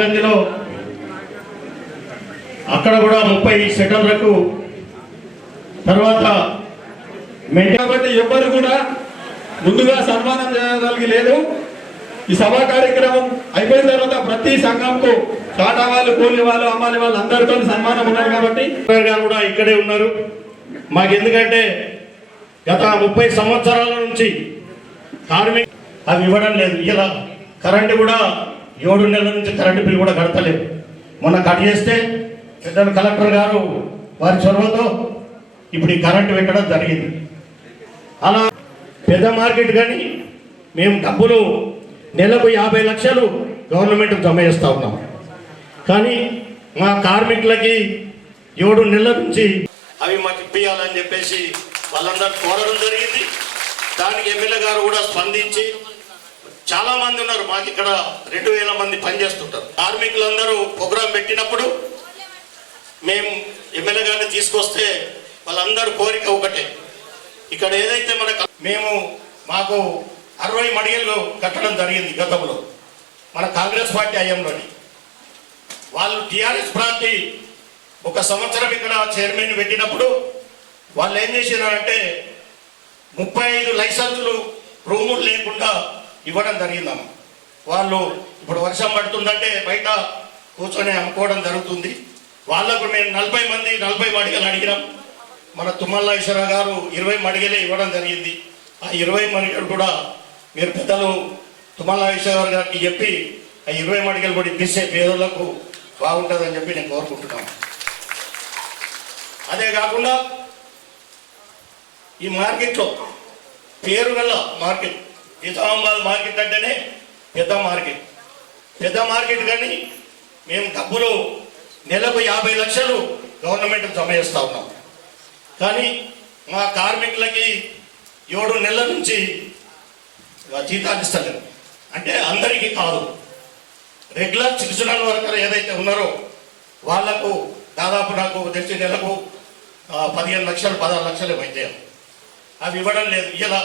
గందిలో అక్కడ కూడా 30 సెటర్లకు తర్వాత కాబట్టి ఎవ్వరు కూడా ముందుగా సన్మానం చేయగలిగి లేదు. ఈ సభా కార్యక్రమం అయిపోయిన తర్వాత ప్రతి సంఘంకు టాటా వాళ్ళు, కూలి వాళ్ళు, అమ్మాలి వాళ్ళు అందరితో సన్మానం ఉన్నారు. కాబట్టి గారు కూడా ఇక్కడే ఉన్నారు. మాకు ఎందుకంటే గత 30 సంవత్సరాల నుంచి కార్మిక అవి ఇవ్వడం లేదు. ఇలా కరెంటు కూడా 7 నెలల నుంచి కరెంటు బిల్ కూడా కడతలేదు. మొన్న కట్ చేస్తే పెద్ద కలెక్టర్ గారు వారి చొరవతో ఇప్పుడు ఈ కరెంటు పెట్టడం జరిగింది. అలా పెద్ద మార్కెట్ కానీ మేము డబ్బులు నెలకు 50 లక్షలు గవర్నమెంట్ జమ చేస్తూ ఉన్నాం. కానీ మా కార్మికులకి 7 నెలల నుంచి అవి మాకు ఇప్పించాలని చెప్పేసి వాళ్ళందరూ కోరడం జరిగింది. దానికి ఎమ్మెల్యే గారు కూడా స్పందించి చాలా మంది ఉన్నారు. మాకు ఇక్కడ 2000 మంది పనిచేస్తుంటారు. కార్మికులందరూ ప్రోగ్రాం పెట్టినప్పుడు మేము ఎమ్మెల్యే గారిని తీసుకొస్తే వాళ్ళందరూ కోరిక ఒకటే, ఇక్కడ ఏదైతే మాకు 60 మడిగలు కట్టడం జరిగింది గతంలో మన కాంగ్రెస్ పార్టీ హయాంలోని. వాళ్ళు టీఆర్ఎస్ పార్టీ 1 సంవత్సరం ఇక్కడ చైర్మన్ పెట్టినప్పుడు వాళ్ళు ఏం చేసినారంటే 35 లైసెన్సులు రూములు లేకుండా ఇవ్వడం జరిగిందమ్మ. వాళ్ళు ఇప్పుడు వర్షం పడుతుందంటే బయట కూర్చొని అమ్ముకోవడం జరుగుతుంది. వాళ్ళకు మేము 40 మడిగలు అడిగినాం. మన తుమ్మల ఈశ్వరరావు గారు 20 మడిగలే ఇవ్వడం జరిగింది. ఆ 20 మడిగలు కూడా మీరు పెద్దలు తుమ్మల ఈశ్వరరావు గారికి చెప్పి ఆ 20 మడిగలు కూడా ఇప్పిస్తే పేదలకు బాగుంటుందని చెప్పి నేను కోరుకుంటున్నాను. అదే కాకుండా ఈ మార్కెట్లో పేరు గల మార్కెట్ నిజామాబాద్ మార్కెట్ అంటేనే పెద్ద మార్కెట్ కానీ మేము డబ్బులు నెలకు 50 లక్షలు గవర్నమెంట్ జమ చేస్తూ ఉన్నాం. కానీ మా కార్మికులకి 7 నెలల నుంచి జీతాలు ఇస్తలేరు. అంటే అందరికీ కాదు, రెగ్యులర్ సిటిజనల్ వర్కర్ ఏదైతే ఉన్నారో వాళ్లకు దాదాపు నాకు తెలిసి నెలకు 15 లక్షలు 16 లక్షలు అయితే అవి ఇవ్వడం లేదు. ఇలా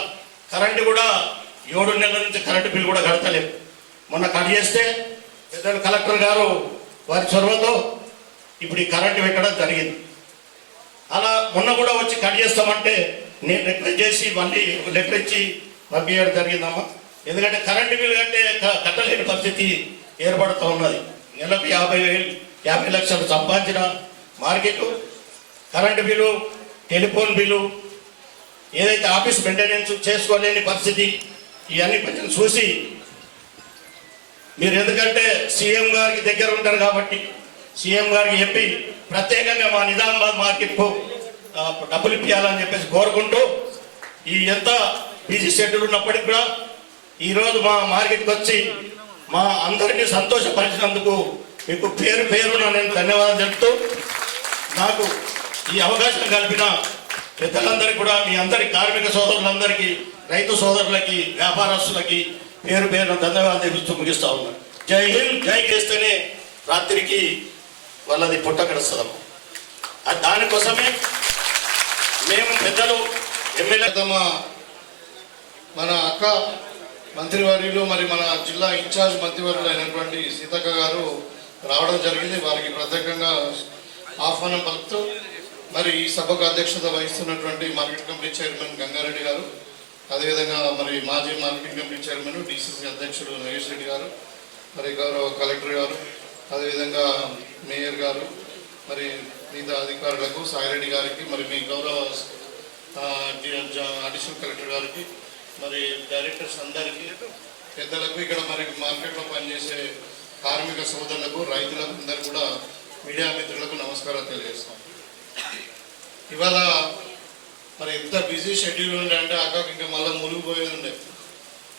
కరెంటు కూడా 7 నెలల నుంచి కరెంటు బిల్ కూడా కడతలేదు. మొన్న కట్ చేస్తే పెద్ద కలెక్టర్ గారు వారి చొరవతో ఇప్పుడు ఈ కరెంటు పెట్టడం జరిగింది. అలా మొన్న కూడా వచ్చి కట్ చేస్తామంటే నేను రిక్వెస్ట్ చేసి మళ్ళీ లెటర్ ఇచ్చి పంపించడం జరిగిందమ్మా. ఎందుకంటే కరెంటు బిల్ కట్టలేని పరిస్థితి ఏర్పడుతూ ఉన్నది. నెలకు 50 లక్షలు సంపాదించిన market current bill, telephone bill, ఏదైతే ఆఫీస్ మెయింటెనెన్స్ చేసుకోలేని పరిస్థితి, ఇవన్నీ కొంచెం చూసి మీరు, ఎందుకంటే సీఎం గారికి దగ్గర ఉంటారు కాబట్టి సీఎం గారికి చెప్పి ప్రత్యేకంగా మా నిజామాబాద్ మార్కెట్కు డబ్బులు ఇప్పించాలని చెప్పేసి కోరుకుంటూ, ఈ ఎంత బిజీ షెడ్యూల్ ఉన్నప్పటికీ కూడా ఈరోజు మా మార్కెట్కి వచ్చి మా అందరినీ సంతోషపరిచినందుకు మీకు పేరున నేను ధన్యవాదాలు చెప్తూ, నాకు ఈ అవకాశం కల్పిన పెద్దలందరికీ కూడా, మీ అందరి కార్మిక సోదరులందరికీ, రైతు సోదరులకి, వ్యాపారస్తులకి పేరున ధన్యవాదాలు తెలుస్తూ ముగిస్తా ఉన్నాను. జై హింద్. జై చేస్తేనే రాత్రికి వాళ్ళది పుట్ట కడుస్తుందాం. దానికోసమే మేము పెద్దలు ఎమ్మెల్యే మన అక్క మంత్రివర్యులు, మరి మన జిల్లా ఇన్ఛార్జ్ మంత్రివర్యులు అయినటువంటి సీతక్క గారు రావడం జరిగింది. వారికి ప్రత్యేకంగా ఆహ్వానం పలుకుతూ, మరి ఈ సభకు అధ్యక్షత వహిస్తున్నటువంటి మార్కెట్ కమిటీ చైర్మన్ గంగారెడ్డి గారు, అదేవిధంగా మరి మాజీ మార్కెటింగ్ కమిటీ చైర్మన్ డిసిసి అధ్యక్షుడు నగేష్ రెడ్డి గారు, మరి గౌరవ కలెక్టర్ గారు, అదేవిధంగా మేయర్ గారు, మరి మిగతా అధికారులకు, సాయిరెడ్డి గారికి, మరి మీ గౌరవ అడిషనల్ కలెక్టర్ గారికి, మరి డైరెక్టర్స్ అందరికీ, పెద్దలకు, ఇక్కడ మరి మార్కెట్లో పనిచేసే కార్మిక సోదరులకు, రైతులకు అందరూ కూడా మీడియా మిత్రులకు నమస్కారాలు తెలియజేస్తాం. ఇవాళ మరి ఎంత బిజీ షెడ్యూల్ ఉండే అంటే అక్కకి ఇంకా మళ్ళీ మునిగిపోయేది ఉండే.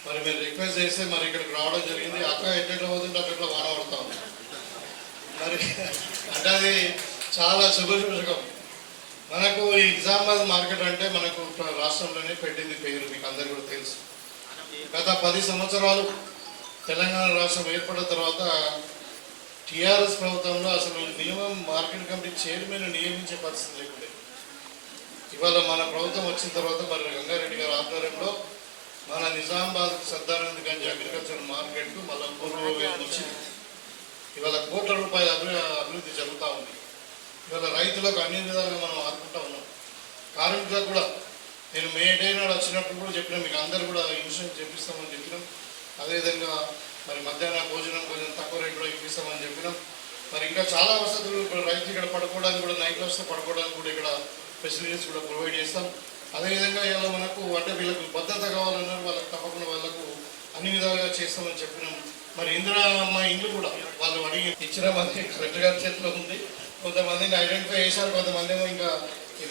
మరి మీరు రిక్వెస్ట్ చేస్తే మరి ఇక్కడికి రావడం జరిగింది. అక్క ఎట్లా పోతుంటే అట్లా వాన పడతా ఉంది. మరి అంటే అది చాలా శుభసూచకం. మనకు ఈ నిజామాబాద్ మార్కెట్ అంటే మనకు రాష్ట్రంలోనే పెట్టింది పేరు, మీకు అందరికీ కూడా తెలుసు. గత 10 సంవత్సరాలు తెలంగాణ రాష్ట్రం ఏర్పడిన తర్వాత టీఆర్ఎస్ ప్రభుత్వంలో అసలు మినిమం మార్కెట్ కమిటీ చైర్మన్ నియమించే పరిస్థితి లేకుండే. ఇవాళ మన ప్రభుత్వం వచ్చిన తర్వాత మరి గంగారెడ్డి గారి ఆధ్వర్యంలో మన నిజామాబాద్ సర్దానంద్ గంజ్ అగ్రికల్చర్ మార్కెట్కు మళ్ళీ పూర్వ వచ్చింది. ఇవాళ ఇవాళ రైతులకు అన్ని విధాలుగా మనం ఆదుకుంటా ఉన్నాం. కార్మికులకు కూడా నేను మే డే నాడు వచ్చినప్పుడు కూడా చెప్పినాం, మీకు అందరూ కూడా ఇన్సూరెన్స్ చెప్పిస్తామని చెప్పినాం. అదేవిధంగా మరి మధ్యాహ్న భోజనం కొంచెం తక్కువ రేట్ కూడా ఇప్పిస్తామని చెప్పినాం. మరి ఇంకా చాలా వసతులు ఇప్పుడు రైతు ఇక్కడ పడుకోవడానికి కూడా నైట్ వస్తే పడుకోవడానికి కూడా ఇక్కడ ఫెసిలిటీస్ కూడా ప్రొవైడ్ చేస్తాం. అదేవిధంగా ఇలా మనకు అంటే వీళ్ళకు భద్రత కావాలన్నారు, వాళ్ళకి తప్పకుండా వాళ్ళకు అన్ని విధాలుగా చేస్తామని చెప్పినాం. మరి ఇందిరమ్మ ఇల్లు కూడా వాళ్ళు అడిగి ఇచ్చిన మంది కలెక్టర్ గారి చేతిలో ఉంది. కొంతమందిని ఐడెంటిఫై చేశారు, కొంతమంది ఏమో ఇంకా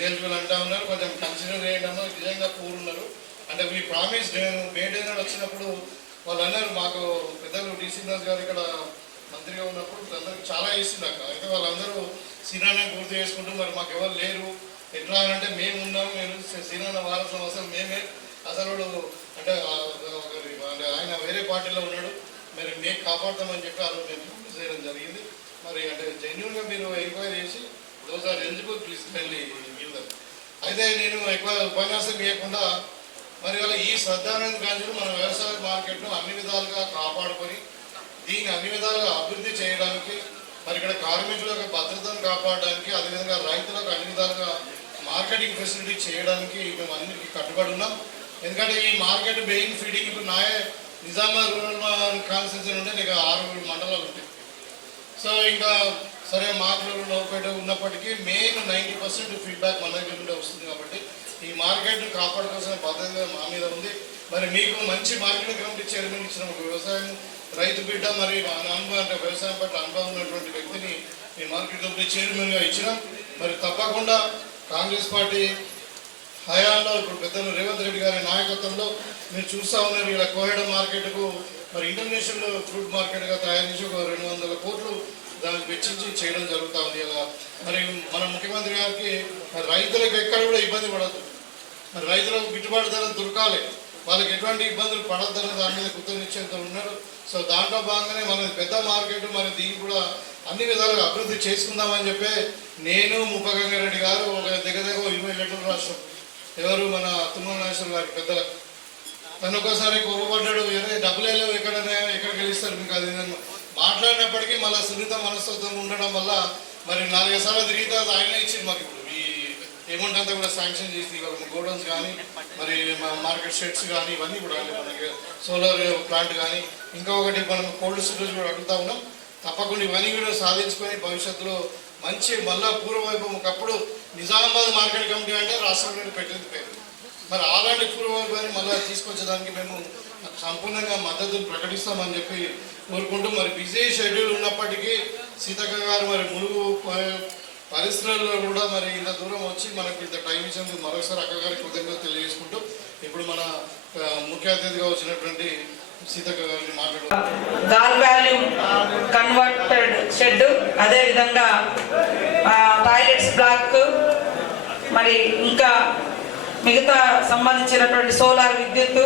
ఎలిజిబుల్ అంటా ఉన్నారు, కొంచెం కన్సిడర్ చేయడం నిజంగా పూర్ ఉన్నారు. అంటే మీ ప్రామిస్ నేను మే డే నాడు వచ్చినప్పుడు వాళ్ళు అన్నారు, మాకు పెద్దలు డీసీ దాస్ గారు ఇక్కడ మంత్రిగా ఉన్నప్పుడు అందరికి చాలా వేసిందాక అయితే వాళ్ళందరూ సీనాన్ని గుర్తు చేసుకుంటూ మరి మాకు ఎవరు లేరు ఎట్లా అంటే మేము ఉన్నాము, నేను సీనాన్న వారసులం అసలు మేమే అసలు అంటే ఆయన వేరే పార్టీలో ఉన్నాడు, మరి మేము కాపాడుతామని చెప్పి ఆ రోజు మేము ప్రామిస్ చేయడం జరిగింది. మరి అంటే జెన్యున్గా మీరు ఎంక్వైరీ చేసి దోస్ ఆర్ ఎలిజిబుల్ ప్లీజ్ వెళ్ళి అయితే నేను ఎక్కువ ఉపన్యాసం ఇవ్వకుండా మరి వాళ్ళ ఈ శ్రద్ధానంద గాంధీలు మన వ్యవసాయ మార్కెట్ను అన్ని విధాలుగా కాపాడుకొని దీన్ని అన్ని విధాలుగా అభివృద్ధి చేయడానికి మరి ఇక్కడ కార్మికుల యొక్క భద్రతను కాపాడడానికి అదేవిధంగా రైతులకు అన్ని విధాలుగా మార్కెటింగ్ ఫెసిలిటీ చేయడానికి మేము అందరికీ కట్టుబడి ఉన్నాం. ఎందుకంటే ఈ మార్కెట్ మెయిన్ ఫీడింగ్ ఇప్పుడు నిజామాబాద్ రూరల్ కాన్స్టిట్యూన్సీ నుండి నీకు 6 మండలాలు ఉంటాయి. సో ఇంకా సరే మార్కెట్లో లోపేట ఉన్నప్పటికీ మెయిన్ 90% ఫీడ్బ్యాక్ మన దగ్గర నుండి వస్తుంది. కాబట్టి ఈ మార్కెట్ను కాపాడుకోవాల్సిన బాధ్యత మా మీద ఉంది. మరి మీకు మంచి మార్కెటింగ్ కమిటీ చైర్మన్ ఇచ్చిన ఒక వ్యవసాయం రైతు బిడ్డ మరి అనుభవం అంటే వ్యవసాయం పట్ల అనుభవం ఉన్నటువంటి వ్యక్తిని ఈ మార్కెట్ కమిటీ చైర్మన్గా ఇచ్చినాం. మరి తప్పకుండా కాంగ్రెస్ పార్టీ హయాంలో ఇప్పుడు పెద్దలు రేవంత్ రెడ్డి గారి నాయకత్వంలో మీరు చూస్తూ ఉన్నారు. ఇలా కోహెడ మార్కెట్కు మరి ఇంటర్నేషనల్ ఫ్రూట్ మార్కెట్గా తయారు చేసి ఒక 200 కోట్లు దానికి వెచ్చించి చేయడం జరుగుతూ ఉంది. అలా మరి మన ముఖ్యమంత్రి గారికి రైతులకు ఎక్కడ కూడా ఇబ్బంది పడద్దు, మరి రైతులకు గిట్టుబాటు ధర దొరకాలి, వాళ్ళకి ఎటువంటి ఇబ్బందులు పడద్దని దాని మీద కృత నిశ్చయంతో ఉన్నారు. సో దాంట్లో భాగంగానే మన పెద్ద మార్కెట్ మరి దీన్ని కూడా అన్ని విధాలుగా అభివృద్ధి చేసుకుందామని చెప్పి నేను ముప్పగంగారెడ్డి గారు ఒక దగ్గర 20 లెటర్లు రాష్ట్రం ఎవరు మన తుమ్మల నాగేశ్వర గారి పెద్దలకు తను ఒకసారి కోపపడ్డాడు, డబ్బులు లేవు ఎక్కడికి వెళ్ళిస్తారు మీకు అది మాట్లాడినప్పటికీ మళ్ళీ సున్నిత మనస్తత్వం ఉండడం వల్ల మరి 4 సార్లు తిరిగితే ఆయన ఇచ్చింది మాకు ఇప్పుడు ఈ అమౌంట్ అంతా కూడా శాంక్షన్ చేసి గోడౌన్స్ కానీ మరి మార్కెట్ షెడ్స్ కానీ ఇవన్నీ కూడా మనకి సోలార్ ప్లాంట్ కానీ ఇంకా ఒకటి మనం కోల్డ్ స్టోరేజ్ కూడా అడుగుతా ఉన్నాం. తప్పకుండా ఇవన్నీ కూడా సాధించుకొని భవిష్యత్తులో మంచి మళ్ళా పూర్వవైభవం ఒకప్పుడు నిజామాబాద్ మార్కెట్ కమిటీ అంటే రాష్ట్రంలో పెట్టింది పేరు, మరి అలాంటి పూర్వవైభవాన్ని మళ్ళీ తీసుకొచ్చేదానికి మేము సంపూర్ణంగా మద్దతును ప్రకటిస్తామని చెప్పి కోరుకుంటూ మరి బిజీ షెడ్యూల్ ఉన్నప్పటికీ సీతక్క గారు మరి ములుగు పరిశ్రమలో కూడా మరి ఇంత దూరం వచ్చి మనకి ఇంత టైం ఇచ్చినందుకు మరొకసారి అక్క గారికి కృతజ్ఞతలు తెలియజేసుకుంటూ ఇప్పుడు మన ముఖ్య అతిథిగా వచ్చినటువంటి సీతక్క గారిని మాట్లాడుతున్నాం. గాల్ వాల్యూమ్ కన్వర్టెడ్ షెడ్, అదేవిధంగా టాయిలెట్స్ బ్లాక్, మరి ఇంకా మిగతా సంబంధించినటువంటి సోలార్ విద్యుత్తు,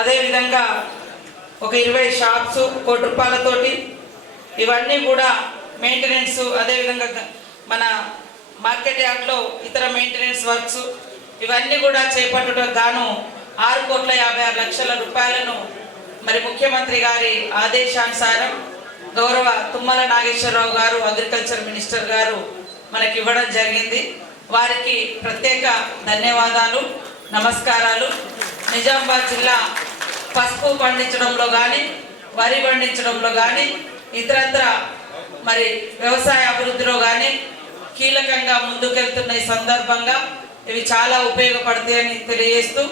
అదేవిధంగా ఒక 20 షాప్స్ 1 కోటి రూపాయలతోటి ఇవన్నీ కూడా మెయింటెనెన్స్, అదేవిధంగా మన మార్కెట్ యార్డ్లో ఇతర మెయింటెనెన్స్ వర్క్స్ ఇవన్నీ కూడా చేపట్టడానికి గాను 6,56,00,000 రూపాయలను మరి ముఖ్యమంత్రి గారి ఆదేశానుసారం గౌరవ తుమ్మల నాగేశ్వరరావు గారు అగ్రికల్చర్ మినిస్టర్ గారు మనకి ఇవ్వడం జరిగింది. వారికి ప్రత్యేక ధన్యవాదాలు, నమస్కారాలు. నిజామాబాద్ జిల్లా పసుపు పండించడంలో కానీ వరి పండించడంలో కానీ ఇతరత్ర మరి వ్యవసాయ అభివృద్ధిలో కానీ కీలకంగా ముందుకెళ్తున్న ఈ సందర్భంగా ఇవి చాలా ఉపయోగపడతాయని తెలియజేస్తూ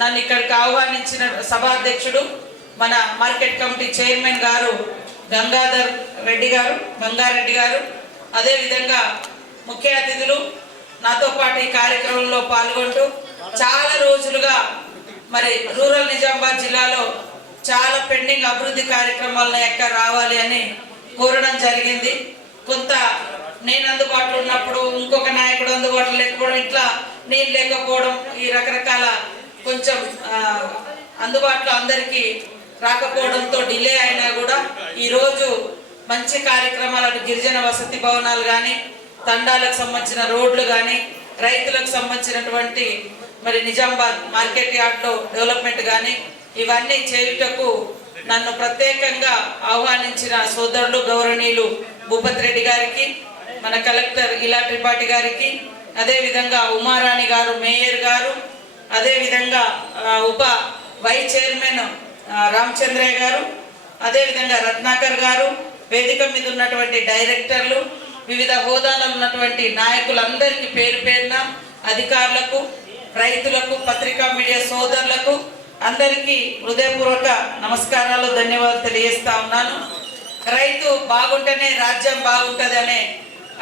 నన్ను ఇక్కడికి ఆహ్వానించిన సభాధ్యక్షుడు మన మార్కెట్ కమిటీ చైర్మన్ గారు గంగారెడ్డి గారు, అదేవిధంగా ముఖ్య అతిథులు నాతో పాటు ఈ కార్యక్రమంలో పాల్గొంటూ చాలా రోజులుగా మరి రూరల్ నిజామాబాద్ జిల్లాలో చాలా పెండింగ్ అభివృద్ధి కార్యక్రమాలను రావాలి అని కోరడం జరిగింది. కొంత నేను అందుబాటులో ఉన్నప్పుడు ఇంకొక నాయకుడు అందుబాటులో లేకపోవడం, ఇట్లా నేను లేకపోవడం, ఈ రకరకాల కొంచెం అందుబాటులో అందరికీ రాకపోవడంతో డిలే అయినా కూడా ఈరోజు మంచి కార్యక్రమాలు గిరిజన వసతి భవనాలు కానీ, తండాలకు సంబంధించిన రోడ్లు కానీ, రైతులకు సంబంధించినటువంటి మరి నిజామాబాద్ మార్కెట్ యార్డ్లో డెవలప్మెంట్ కానీ ఇవన్నీ చేయుటకు నన్ను ప్రత్యేకంగా ఆహ్వానించిన సోదరులు గౌరవనీయులు భూపతి రెడ్డి గారికి, మన కలెక్టర్ ఇలా త్రిపాఠి గారికి, అదేవిధంగా ఉమారాణి గారు మేయర్ గారు, అదేవిధంగా ఉప వైస్ చైర్మన్ రామచంద్రయ్య గారు, అదేవిధంగా రత్నాకర్ గారు, వేదిక మీద ఉన్నటువంటి డైరెక్టర్లు, వివిధ హోదాలో ఉన్నటువంటి నాయకులందరికీ పేరు పేరున, అధికారులకు, రైతులకు, పత్రికా మీడియా సోదరులకు అందరికీ హృదయపూర్వక నమస్కారాలు, ధన్యవాదాలు తెలియజేస్తా ఉన్నాను. రైతు బాగుంటేనే రాజ్యం బాగుంటుంది అనే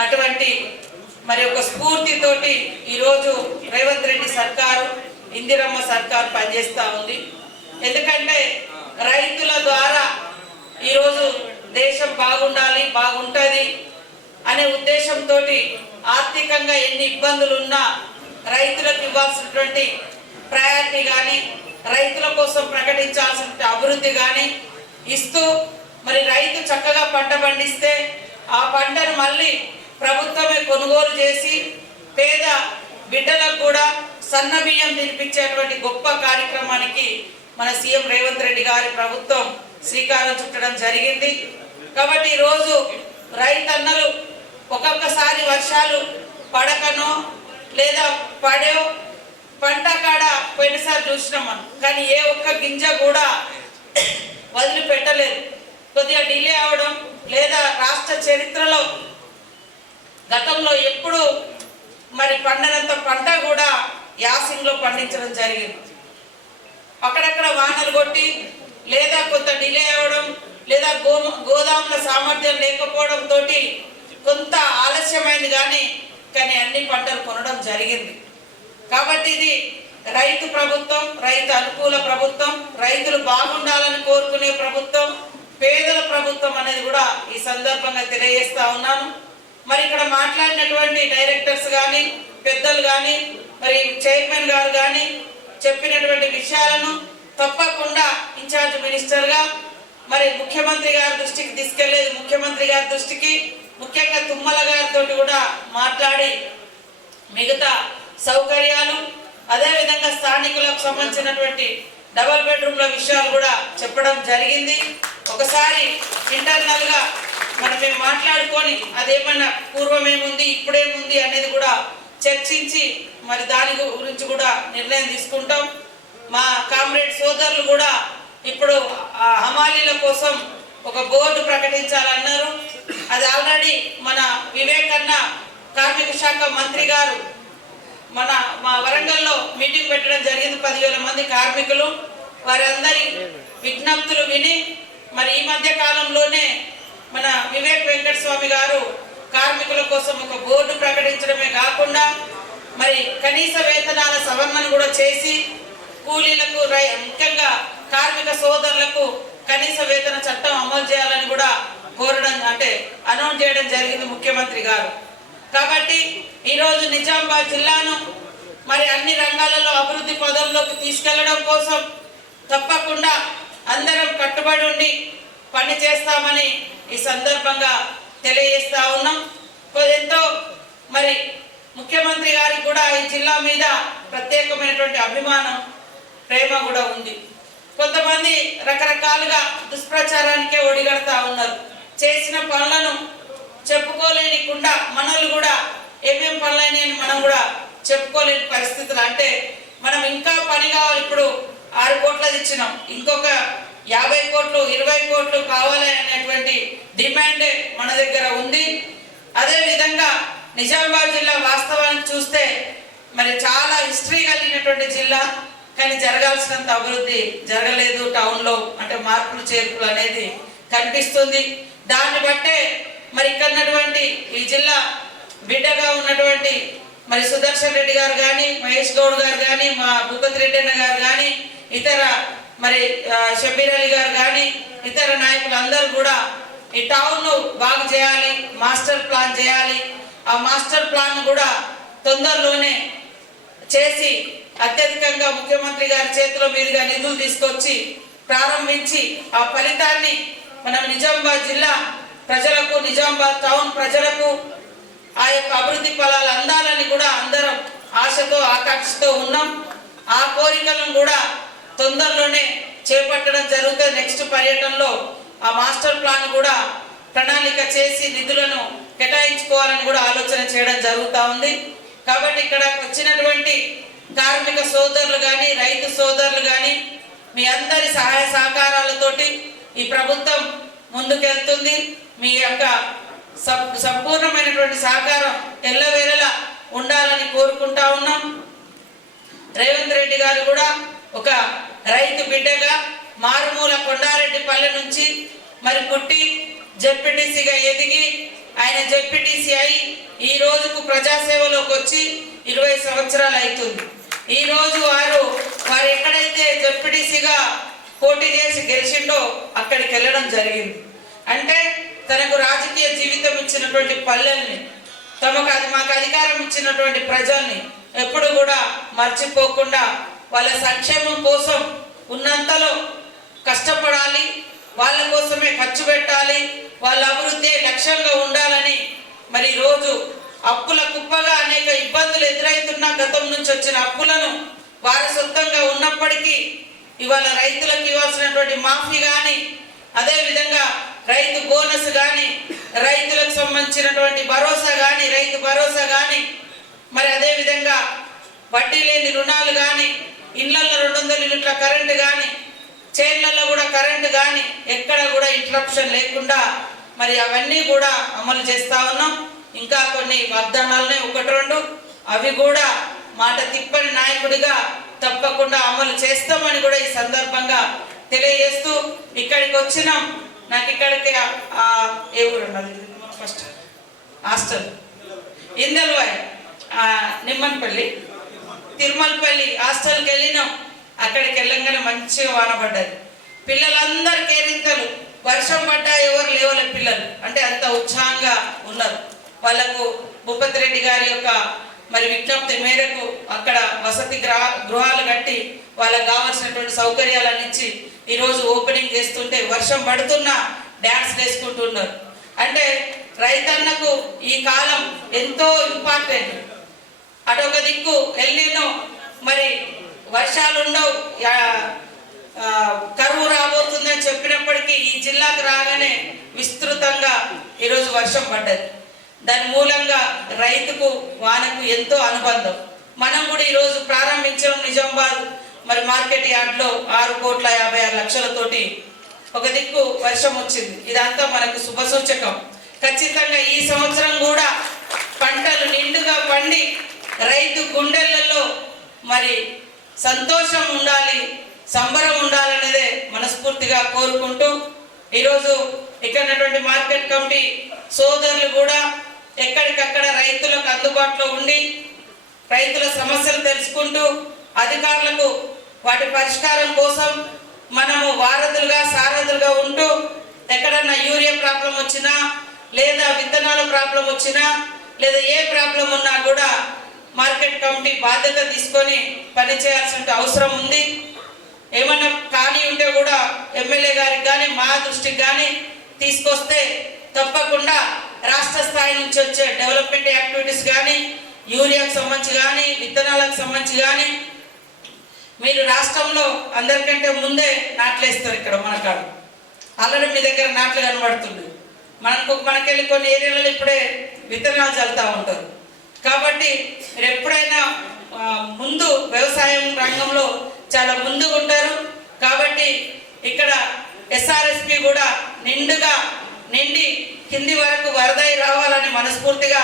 అటువంటి మరి ఒక స్ఫూర్తితోటి ఈరోజు రేవంత్ రెడ్డి సర్కారు, ఇందిరమ్మ సర్కారు పనిచేస్తూ ఉంది. ఎందుకంటే రైతుల ద్వారా ఈరోజు దేశం బాగుండాలి, బాగుంటుంది అనే ఉద్దేశంతో ఆర్థికంగా ఎన్ని ఇబ్బందులు ఉన్నా రైతులకు ఇవ్వాల్సినటువంటి ప్రయారిటీ కానీ, రైతుల కోసం ప్రకటించాల్సిన అభివృద్ధి కానీ ఇస్తూ, మరి రైతు చక్కగా పంట పండిస్తే ఆ పంటను మళ్ళీ ప్రభుత్వమే కొనుగోలు చేసి పేద బిడ్డలకు కూడా సన్న బియ్యం తినిపించేటువంటి గొప్ప కార్యక్రమానికి మన సీఎం రేవంత్ రెడ్డి గారి ప్రభుత్వం శ్రీకారం చుట్టడం జరిగింది. కాబట్టి ఈరోజు రైతన్నలు ఒక్కొక్కసారి వర్షాలు పడకనో లేదా పడో పంట కాడ పోయినసారి చూసినాం మనం, కానీ ఏ ఒక్క గింజ కూడా వదిలిపెట్టలేదు. కొద్దిగా డిలే అవడం లేదా రాష్ట్ర చరిత్రలో గతంలో ఎప్పుడు మరి పండనంత పంట కూడా యాసింగ్లో పండించడం జరిగింది. అక్కడక్కడ వానలు కొట్టి లేదా కొంత డిలే అవ్వడం లేదా గోదాముల సామర్థ్యం లేకపోవడం తోటి కొంత ఆలస్యమైంది, కానీ అన్ని పంటలు కొనడం జరిగింది. కాబట్టి ఇది రైతు ప్రభుత్వం, రైతు అనుకూల ప్రభుత్వం, రైతులు బాగుండాలని కోరుకునే ప్రభుత్వం, పేదల ప్రభుత్వం అనేది కూడా ఈ సందర్భంగా తెలియజేస్తా ఉన్నాను. మరి ఇక్కడ మాట్లాడినటువంటి డైరెక్టర్స్ కానీ, పెద్దలు కానీ, మరి చైర్మన్ గారు కానీ చెప్పినటువంటి విషయాలను తప్పకుండా ఇన్ఛార్జ్ మినిస్టర్గా మరి ముఖ్యమంత్రి గారి దృష్టికి తీసుకెళ్లేదు. ముఖ్యమంత్రి గారి దృష్టికి ముఖ్యంగా తుమ్మల గారితో కూడా మాట్లాడి మిగతా సౌకర్యాలు, అదేవిధంగా స్థానికులకు సంబంధించినటువంటి డబల్ బెడ్రూమ్ల విషయాలు కూడా చెప్పడం జరిగింది. ఒకసారి ఇంటర్నల్గా మనం మేము మాట్లాడుకొని అదేమన్నా పూర్వమేముంది ఇప్పుడేముంది అనేది కూడా చర్చించి మరి దాని గురించి కూడా నిర్ణయం తీసుకుంటాం. మా కామ్రేడ్ సోదరులు కూడా ఇప్పుడు హమాలీల కోసం ఒక బోర్డు ప్రకటించాలన్నారు. అది ఆల్రెడీ మన వివేకన్న కార్మిక శాఖ మంత్రి గారు మా వరంగల్లో మీటింగ్ పెట్టడం జరిగింది. 10,000 మంది కార్మికులు, వారందరి విజ్ఞప్తులు విని మరి ఈ మధ్య కాలంలోనే మన వివేక్ వెంకటస్వామి గారు కార్మికుల కోసం ఒక బోర్డు ప్రకటించడమే కాకుండా మరి కనీస వేతనాల సవరణను కూడా చేసి కూలీలకు ముఖ్యంగా కార్మిక సోదరులకు కనీస వేతన చట్టం అమలు చేయాలని కూడా కోరడం అనౌన్స్ చేయడం జరిగింది ముఖ్యమంత్రి గారు. కాబట్టి ఈరోజు నిజామాబాద్ జిల్లాను మరి అన్ని రంగాలలో అభివృద్ధి పదంలోకి తీసుకెళ్లడం కోసం తప్పకుండా అందరం కట్టుబడి ఉండి పని చేస్తామని ఈ సందర్భంగా తెలియజేస్తా ఉన్నాం. ఎంతో మరి ముఖ్యమంత్రి గారికి కూడా ఈ జిల్లా మీద ప్రత్యేకమైనటువంటి అభిమానం, ప్రేమ కూడా ఉంది. కొంతమంది రకరకాలుగా దుష్ప్రచారానికే ఒడిగడతా ఉన్నారు. చేసిన పనులను చెప్పుకోలేనికుండా మనలు కూడా ఏమేం పనులైనాయని మనం కూడా చెప్పుకోలేని పరిస్థితులు. అంటే మనం ఇంకా పని కావాలి, ఇప్పుడు 6 కోట్లది ఇచ్చినాం, ఇంకొక 50 కోట్లు 20 కోట్లు కావాలి అనేటువంటి డిమాండ్ మన దగ్గర ఉంది. అదేవిధంగా నిజామాబాద్ జిల్లా వాస్తవాన్ని చూస్తే మరి చాలా హిస్టరీ కలిగినటువంటి జిల్లా, కానీ జరగాల్సినంత అభివృద్ధి జరగలేదు. టౌన్లో అంటే మార్పులు చేర్పులు అనేది కనిపిస్తుంది. దాన్ని బట్టే మరి ఇక్కడ ఉన్నటువంటి ఈ జిల్లా బిడ్డగా ఉన్నటువంటి మరి సుదర్శన్ రెడ్డి గారు కానీ, మహేష్ గౌడ్ గారు కానీ, మా భూపతి రెడ్డి అన్న గారు కానీ, ఇతర మరి షబీర్ అలీ గారు కానీ, ఇతర నాయకులందరూ కూడా ఈ టౌన్ను బాగు చేయాలి, మాస్టర్ ప్లాన్ చేయాలి. ఆ మాస్టర్ ప్లాన్ కూడా తొందరలోనే చేసి అత్యధికంగా ముఖ్యమంత్రి గారి చేతిలో మీదుగా నిధులు తీసుకొచ్చి ప్రారంభించి ఆ ఫలితాన్ని మనం నిజామాబాద్ జిల్లా ప్రజలకు, నిజామాబాద్ టౌన్ ప్రజలకు ఆ యొక్క అభివృద్ధి ఫలాలు అందాలని కూడా అందరం ఆశతో ఆకాంక్షతో ఉన్నాం. ఆ కోరికలను కూడా తొందరలోనే చేపట్టడం జరుగుతుంది. నెక్స్ట్ పర్యటనలో ఆ మాస్టర్ ప్లాన్ కూడా ప్రణాళిక చేసి నిధులను కేటాయించుకోవాలని కూడా ఆలోచన చేయడం జరుగుతూ ఉంది. కాబట్టి ఇక్కడ వచ్చినటువంటి కార్మిక సోదరులు కానీ రైతు సోదరులు కానీ మీ అందరి సహాయ సహకారాలతోటి ఈ ప్రభుత్వం ముందుకెళ్తుంది. మీ యొక్క సంపూర్ణమైనటువంటి సహకారం ఎల్లవేళలా ఉండాలని కోరుకుంటా ఉన్నాం. రేవంత్ రెడ్డి గారు కూడా ఒక రైతు బిడ్డగా మారుమూల కొండారెడ్డిపల్లె నుంచి మరి పుట్టి జెడ్పీటీసీగా ఎదిగి ఆయన జెడ్పీటీసీ అయి ఈ రోజుకు ప్రజాసేవలోకి వచ్చి 20 సంవత్సరాలు అవుతుంది. ఈ రోజు వారు ఎక్కడైతే జెడ్పీటీసీగా పోటీ చేసి గెలిచిండో అక్కడికి వెళ్ళడం జరిగింది. అంటే తనకు రాజకీయ జీవితం ఇచ్చినటువంటి పల్లెల్ని, మాకు అధికారం ఇచ్చినటువంటి ప్రజల్ని ఎప్పుడు కూడా మర్చిపోకుండా వాళ్ళ సంక్షేమం కోసం ఉన్నంతలో కష్టపడాలి, వాళ్ళ కోసమే ఖర్చు పెట్టాలి, వాళ్ళ అభివృద్ధి లక్ష్యంగా ఉండాలని మరి రోజు అప్పుల కుప్పగా అనేక ఇబ్బందులు ఎదురవుతున్న గతం నుంచి వచ్చిన అప్పులను వారసత్వంగా ఉన్నప్పటికీ ఇవాళ రైతులకు ఇవ్వాల్సినటువంటి మాఫీ కానీ, అదేవిధంగా రైతు బోనస్ కానీ, రైతులకు సంబంధించినటువంటి భరోసా కానీ, రైతు భరోసా కానీ, మరి అదేవిధంగా వడ్డీ లేని రుణాలు కానీ, ఇళ్లలో 200 యూనిట్ల కరెంటు కానీ, చేన్లలో కూడా కరెంటు కానీ ఎక్కడ కూడా ఇంటరప్షన్ లేకుండా మరి అవన్నీ కూడా అమలు చేస్తా ఉన్నాం. ఇంకా కొన్ని వాగ్దానాలనే 1-2 అవి కూడా మాట తిప్పని నాయకుడిగా తప్పకుండా అమలు చేస్తామని కూడా ఈ సందర్భంగా తెలియజేస్తూ ఇక్కడికి వచ్చినాం. నాకు ఇక్కడికి ఏ ఊరు ఉన్నది ఫస్ట్ హాస్టల్ ఇందల్వాయ్ నిమ్మన్పల్లి తిరుమలపల్లి హాస్టల్కి వెళ్ళినాం. అక్కడికి వెళ్ళంగానే మంచిగా వాన పడ్డది. పిల్లలందరూ కేరింతలు, వర్షం పడ్డా ఎవరు లేవలే పిల్లలు, అంటే అంత ఉత్సాహంగా ఉన్నారు. వాళ్ళకు భూపతి రెడ్డి గారి యొక్క మరి విజ్ఞప్తి మేరకు అక్కడ వసతి గృహాలు కట్టి వాళ్ళకు కావాల్సినటువంటి సౌకర్యాలను ఇచ్చి ఈరోజు ఓపెనింగ్ చేస్తుంటే వర్షం పడుతున్నా డ్యాన్స్ వేసుకుంటున్నారు. అంటే రైతన్నకు ఈ కాలం ఎంతో ఇంపార్టెంట్. అటొక దిక్కు ఎల్లినో మరి వర్షాలు ఉండవు, కరువు రాబోతుందని చెప్పినప్పటికీ ఈ జిల్లాకు రాగానే విస్తృతంగా ఈరోజు వర్షం పడ్డది. దాని మూలంగా రైతుకు వానకు ఎంతో అనుబంధం. మనం కూడా ఈరోజు ప్రారంభించాం నిజామాబాద్ మరి మార్కెట్ యార్డ్లో 6,56,00,000తోటి ఒక దిక్కు వర్షం వచ్చింది. ఇదంతా మనకు శుభసూచకం. ఖచ్చితంగా ఈ సంవత్సరం కూడా పంటలు నిండుగా పండి రైతు గుండెలలో మరి సంతోషం ఉండాలి, సంబరం ఉండాలనేదే మనస్ఫూర్తిగా కోరుకుంటూ ఈరోజు ఇక్కడ మార్కెట్ కమిటీ సోదరులు కూడా ఎక్కడికక్కడ రైతులకు అందుబాటులో ఉండి రైతుల సమస్యలు తెలుసుకుంటూ అధికారులకు వాటి పరిష్కారం కోసం మనము వారధులుగా సారథులుగా ఉంటూ ఎక్కడన్నా యూరియా ప్రాబ్లం వచ్చినా లేదా విత్తనాల ప్రాబ్లం వచ్చినా లేదా ఏ ప్రాబ్లం ఉన్నా కూడా మార్కెట్ కమిటీ బాధ్యత తీసుకొని పనిచేయాల్సిన అవసరం ఉంది. ఏమన్నా కానీ ఉంటే కూడా ఎమ్మెల్యే గారికి కానీ మా దృష్టికి కానీ తీసుకొస్తే తప్పకుండా రాష్ట్ర స్థాయి నుంచి వచ్చే డెవలప్మెంట్ యాక్టివిటీస్ కానీ, యూరియాకు సంబంధించి కానీ, విత్తనాలకు సంబంధించి కానీ మీరు రాష్ట్రంలో అందరికంటే ముందే నాట్లేస్తారు. ఇక్కడ మనకాడ ఆల్రెడీ మీ దగ్గర నాట్లు కనబడుతుంది. మనకెళ్ళి కొన్ని ఏరియాలలో ఇప్పుడే విత్తనాలు చల్లుతూ ఉంటారు. కాబట్టి మీరు ఎప్పుడైనా ముందు వ్యవసాయం రంగంలో చాలా ముందుగా ఉంటారు. కాబట్టి ఇక్కడ ఎస్ఆర్ఎస్పి కూడా నిండి కింది వరకు వరదై రావాలని మనస్ఫూర్తిగా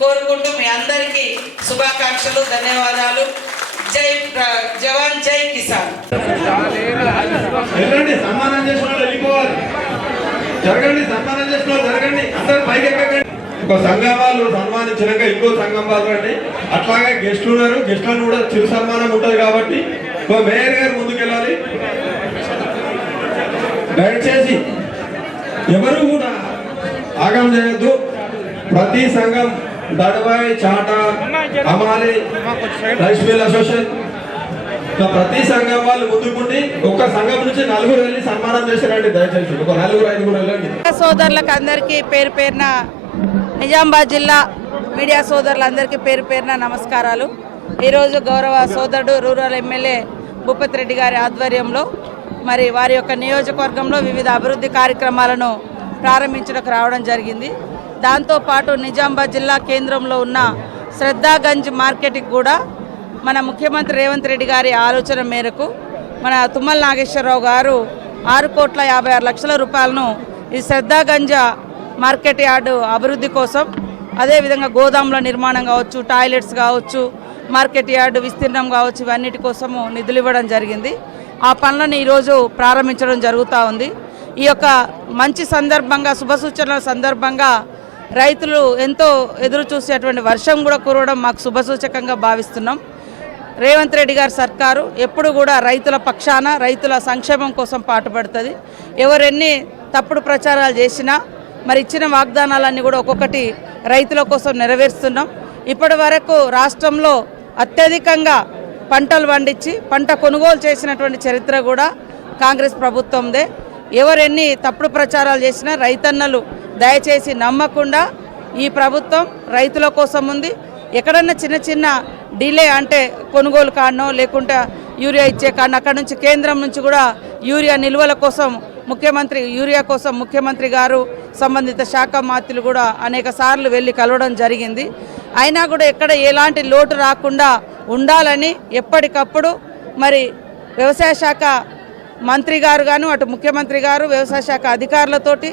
కోరుకుంటూ మీ అందరికీ శుభాకాంక్షలు, ధన్యవాదాలు. జై జవాన్, జై కిసాన్. సన్మానం చేసిన వాళ్ళు వెళ్ళిపోవాలి. జరగండి, సన్మానం చేసిన వాళ్ళు జరగండి, అందరూ పైకి ఎక్కకండి. ఒక సంఘం వాళ్ళు సన్మానించినాక ఇంకో సంఘం వాళ్ళు రండి. అట్లాగే గెస్టులు ఉన్నారు, గెస్టులను కూడా చిరు సన్మానం ఉంటుంది కాబట్టి మేయర్ గారు ముందుకెళ్ళాలి. దయచేసి ఎవరు కూడా ఆగం చేయొద్దు. ప్రతి సంఘం దడవాయి, చాటా, అమాలి, రైస్ మిల్ అసోసియేషన్ ప్రతి సంఘం వాళ్ళు ముందుకుండి ఒక్క సంఘం నుంచి 4 వెళ్ళి సన్మానం చేశారండి. దయచేసి ఒక 4-5 వెళ్ళండి. సోదరులకు అందరికీ పేరు పేరున, నిజామాబాద్ జిల్లా మీడియా సోదరులందరికీ పేరు పేరున నమస్కారాలు. ఈరోజు గౌరవ సోదరుడు రూరల్ ఎమ్మెల్యే భూపతి రెడ్డి గారి ఆధ్వర్యంలో మరి వారి యొక్క నియోజకవర్గంలో వివిధ అభివృద్ధి కార్యక్రమాలను ప్రారంభించడానికి రావడం జరిగింది. దాంతోపాటు నిజామాబాద్ జిల్లా కేంద్రంలో ఉన్న శ్రద్ధాగంజ్ మార్కెట్కి కూడా మన ముఖ్యమంత్రి రేవంత్ రెడ్డి గారి ఆలోచన మేరకు మన తుమ్మల నాగేశ్వరరావు గారు 6,56,00,000 రూపాయలను ఈ శ్రద్ధాగంజ్ మార్కెట్ యార్డు అభివృద్ధి కోసం, అదేవిధంగా గోదాముల నిర్మాణం కావచ్చు, టాయిలెట్స్ కావచ్చు, మార్కెట్ యార్డు విస్తీర్ణం కావచ్చు, ఇవన్నిటి కోసము నిధులు ఇవ్వడం జరిగింది. ఆ పనులను ఈరోజు ప్రారంభించడం జరుగుతూ ఉంది. ఈ యొక్క మంచి సందర్భంగా, శుభసూచనల సందర్భంగా రైతులు ఎంతో ఎదురు చూసేటువంటి వర్షం కూడా కురవడం మాకు శుభసూచకంగా భావిస్తున్నాం. రేవంత్ రెడ్డి గారి సర్కారు ఎప్పుడు కూడా రైతుల పక్షాన, రైతుల సంక్షేమం కోసం పాటుపడుతుంది. ఎవరెన్ని తప్పుడు ప్రచారాలు చేసినా మరి ఇచ్చిన వాగ్దానాలన్నీ కూడా ఒక్కొక్కటి రైతుల కోసం నెరవేరుస్తున్నాం. ఇప్పటి వరకు రాష్ట్రంలో అత్యధికంగా పంటలు పండించి పంట కొనుగోలు చేసినటువంటి చరిత్ర కూడా కాంగ్రెస్ ప్రభుత్వందే. ఎవరెన్ని తప్పుడు ప్రచారాలు చేసినా రైతన్నలు దయచేసి నమ్మకుండా ఈ ప్రభుత్వం రైతుల కోసం ఉంది. ఎక్కడన్నా చిన్న చిన్న డిలే అంటే కొనుగోలు కాడనో లేకుంటే యూరియా ఇచ్చే కాడనో అక్కడ నుంచి కేంద్రం నుంచి కూడా యూరియా నిల్వల కోసం యూరియా కోసం ముఖ్యమంత్రి గారు సంబంధిత శాఖ మంత్రులు కూడా అనేక సార్లు వెళ్ళి కలవడం జరిగింది. అయినా కూడా ఎక్కడ ఎలాంటి లోటు రాకుండా ఉండాలని ఎప్పటికప్పుడు మరి వ్యవసాయ శాఖ మంత్రి గారు గాను అటు ముఖ్యమంత్రి గారు వ్యవసాయ శాఖ అధికారులతోటి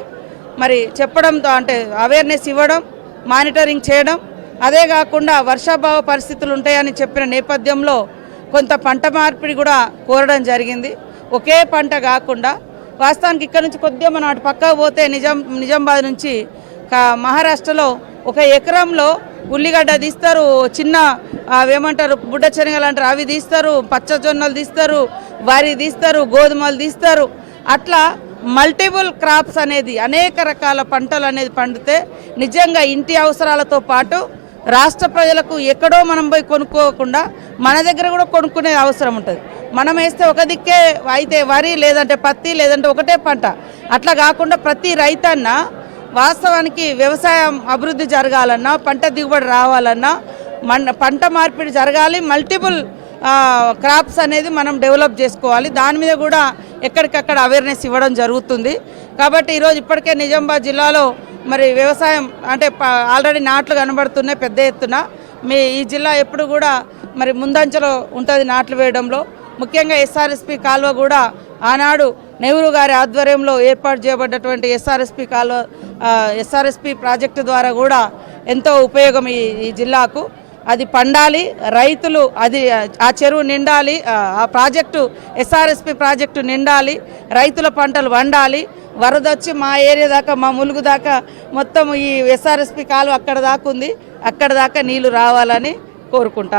మరి చెప్పడంతో, అంటే అవేర్నెస్ ఇవ్వడం, మానిటరింగ్ చేయడం, అదే కాకుండా వర్షాభావ పరిస్థితులు ఉంటాయని చెప్పిన నేపథ్యంలో కొంత పంట మార్పిడి కూడా కోరడం జరిగింది. ఒకే పంట కాకుండా వాస్తవానికి ఇక్కడ నుంచి కొద్దిగా మనం అటు పక్కకు పోతే నిజామాబాద్ నుంచి మహారాష్ట్రలో 1 ఎకరంలో ఉల్లిగడ్డ తీస్తారు, చిన్న ఏమంటారు బుడ్డ శనగలు అంటారు అవి తీస్తారు, పచ్చజొన్నలు తీస్తారు, వరి తీస్తారు, గోధుమలు తీస్తారు. అట్లా మల్టిపుల్ క్రాప్స్ అనేది అనేక రకాల పంటలు అనేది పండితే నిజంగా ఇంటి అవసరాలతో పాటు రాష్ట్ర ప్రజలకు ఎక్కడో మనం పోయి కొనుక్కోకుండా మన దగ్గర కూడా కొనుక్కునే అవసరం ఉంటుంది. మనం వేస్తే ఒక దిక్కే అయితే వరి, లేదంటే పత్తి, లేదంటే ఒకటే పంట. అట్లా కాకుండా ప్రతి రైతన్న వాస్తవానికి వ్యవసాయం అభివృద్ధి జరగాలన్నా, పంట దిగుబడి రావాలన్నా పంట మార్పిడి జరగాలి. మల్టిపుల్ క్రాప్స్ అనేది మనం డెవలప్ చేసుకోవాలి. దాని మీద కూడా ఎక్కడికక్కడ అవేర్నెస్ ఇవ్వడం జరుగుతుంది. కాబట్టి ఈరోజు ఇప్పటికే నిజామాబాద్ జిల్లాలో మరి వ్యవసాయం అంటే ఆల్రెడీ నాట్లు కనబడుతున్నాయి పెద్ద ఎత్తున. ఈ జిల్లా ఎప్పుడు కూడా మరి ముందంజలో ఉంటుంది నాట్లు వేయడంలో. ముఖ్యంగా ఎస్ఆర్ఎస్పి కాలువ కూడా ఆనాడు నెహ్రూ గారి ఆధ్వర్యంలో ఏర్పాటు చేయబడ్డటువంటి ఎస్ఆర్ఎస్పి ప్రాజెక్టు ద్వారా కూడా ఎంతో ఉపయోగం ఈ జిల్లాకు. అది పండాలి, రైతులు అది ఆ చెరువు నిండాలి, ఆ ప్రాజెక్టు ఎస్ఆర్ఎస్పి ప్రాజెక్టు నిండాలి, రైతుల పంటలు వండాలి. వరద వచ్చి మా ఏరియా దాకా, మా ములుగు దాకా మొత్తం ఈ ఎస్ఆర్ఎస్పి కాలువ అక్కడ దాకా ఉంది, అక్కడ దాకా నీళ్లు రావాలని కోరుకుంటా.